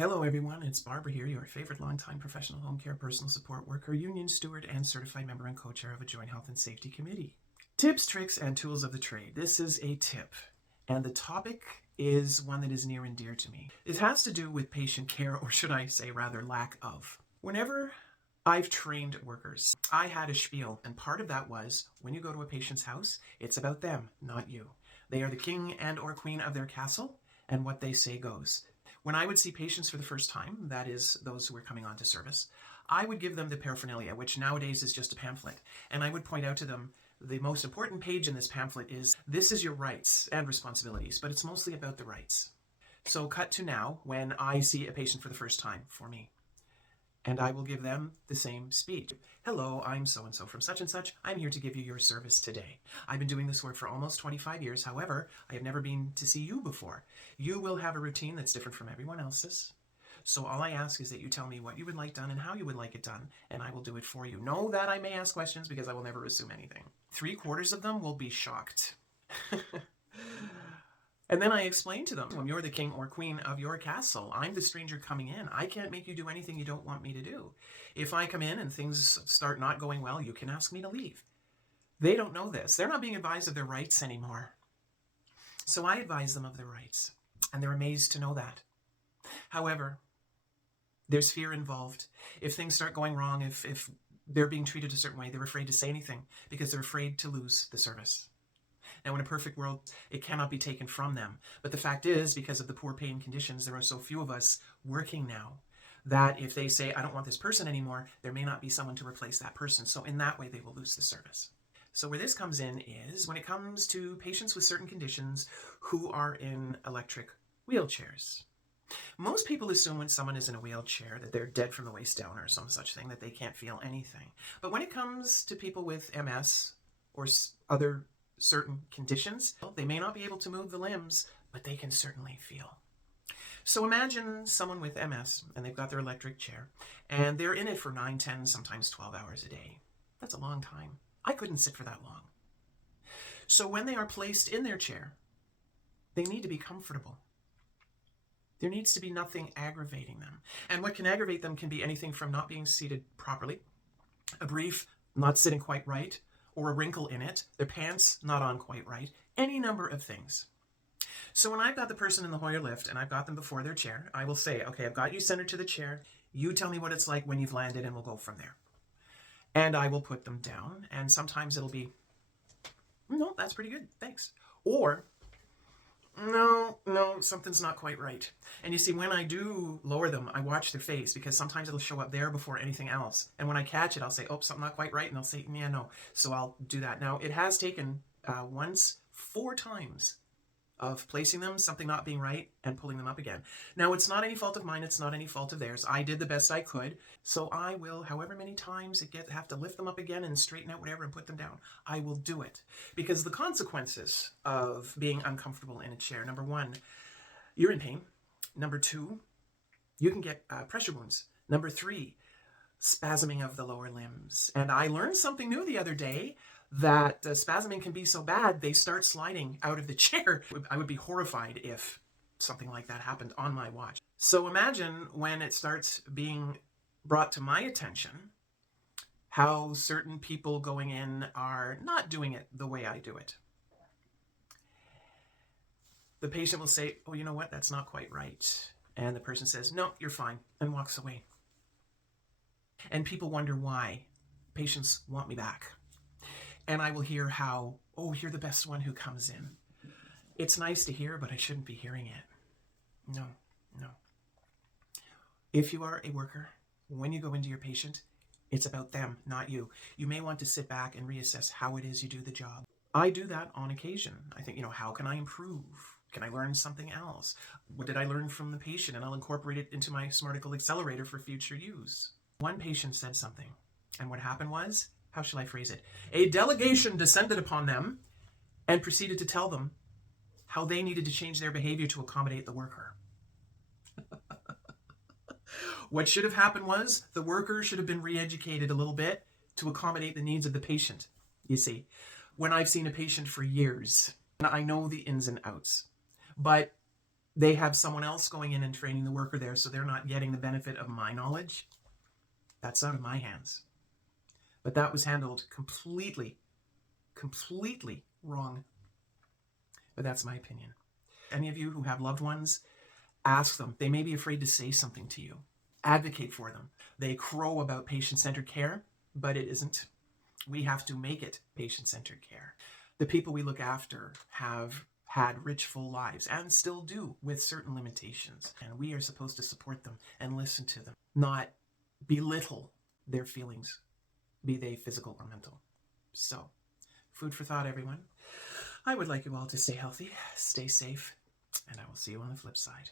Hello everyone, it's Barbara here, your favorite longtime professional home care personal support worker, union steward, and certified member and co-chair of a joint health and safety committee. Tips, tricks, and tools of the trade. This is a tip, and the topic is one that is near and dear to me. It has to do with patient care, or should I say rather lack of. Whenever I've trained workers, I had a spiel, and part of that was when you go to a patient's house, it's about them, not you. They are the king and or queen of their castle, and what they say goes. When I would see patients for the first time, that is those who were coming on to service, I would give them the paraphernalia, which nowadays is just a pamphlet. And I would point out to them, the most important page in this pamphlet is, this is your rights and responsibilities, but it's mostly about the rights. So cut to now, when I see a patient for the first time for me, and I will give them the same speech. Hello, I'm so-and-so from such and such. I'm here to give you your service today. I've been doing this work for almost 25 years. However, I have never been to see you before. You will have a routine that's different from everyone else's. So all I ask is that you tell me what you would like done and how you would like it done, and I will do it for you. Know that I may ask questions because I will never assume anything. 3/4 of them will be shocked. And then I explain to them, when you're the king or queen of your castle, I'm the stranger coming in. I can't make you do anything you don't want me to do. If I come in and things start not going well, you can ask me to leave. They don't know this. They're not being advised of their rights anymore. So I advise them of their rights, and they're amazed to know that. However, there's fear involved. If things start going wrong, if they're being treated a certain way, they're afraid to say anything because they're afraid to lose the service. Now, in a perfect world, it cannot be taken from them. But the fact is, because of the poor paying conditions, there are so few of us working now that if they say, I don't want this person anymore, there may not be someone to replace that person. So in that way, they will lose the service. So where this comes in is when it comes to patients with certain conditions who are in electric wheelchairs. Most people assume when someone is in a wheelchair that they're dead from the waist down or some such thing, that they can't feel anything. But when it comes to people with MS or other certain conditions, they may not be able to move the limbs, but they can certainly feel. So imagine someone with MS and they've got their electric chair and they're in it for 9, 10, sometimes 12 hours a day. That's a long time. I couldn't sit for that long. So when they are placed in their chair, they need to be comfortable. There needs to be nothing aggravating them. And what can aggravate them can be anything from not being seated properly, a brief not sitting quite right, or a wrinkle in it, their pants not on quite right, any number of things. So when I've got the person in the Hoyer lift and I've got them before their chair, I will say, okay, I've got you centered to the chair. You tell me what it's like when you've landed and we'll go from there. And I will put them down, and sometimes it'll be, no, that's pretty good, thanks. Or, no, something's not quite right. And you see, when I do lower them, I watch their face because sometimes it'll show up there before anything else. And when I catch it, I'll say, oh, something not quite right. And they'll say, yeah, no. So I'll do that. Now, it has taken 4 times of placing them, something not being right, and pulling them up again. Now, it's not any fault of mine. It's not any fault of theirs. I did the best I could. So I will, however many times have to lift them up again and straighten out whatever and put them down, I will do it. Because the consequences of being uncomfortable in a chair, number 1, you're in pain. Number 2, you can get pressure wounds. Number 3, spasming of the lower limbs. And I learned something new the other day, that spasming can be so bad, they start sliding out of the chair. I would be horrified if something like that happened on my watch. So imagine when it starts being brought to my attention, how certain people going in are not doing it the way I do it. The patient will say, oh, you know what, that's not quite right. And the person says, no, you're fine, and walks away. And people wonder why. Patients want me back. And I will hear how, oh, you're the best one who comes in. It's nice to hear, but I shouldn't be hearing it. No. If you are a worker, when you go into your patient, it's about them, not you. You may want to sit back and reassess how it is you do the job. I do that on occasion. I think, how can I improve? Can I learn something else? What did I learn from the patient? And I'll incorporate it into my Smarticle Accelerator for future use. One patient said something, and what happened was, how shall I phrase it? A delegation descended upon them and proceeded to tell them how they needed to change their behavior to accommodate the worker. What should have happened was the worker should have been re-educated a little bit to accommodate the needs of the patient. You see, when I've seen a patient for years, I know the ins and outs, but they have someone else going in and training the worker there, so they're not getting the benefit of my knowledge. That's out of my hands. But that was handled completely wrong. But that's my opinion. Any of you who have loved ones, ask them. They may be afraid to say something to you. Advocate for them. They crow about patient-centered care, but it isn't. We have to make it patient-centered care. The people we look after have had rich, full lives and still do, with certain limitations. And we are supposed to support them and listen to them, not belittle their feelings, be they physical or mental. So, food for thought, everyone. I would like you all to stay healthy, stay safe, and I will see you on the flip side.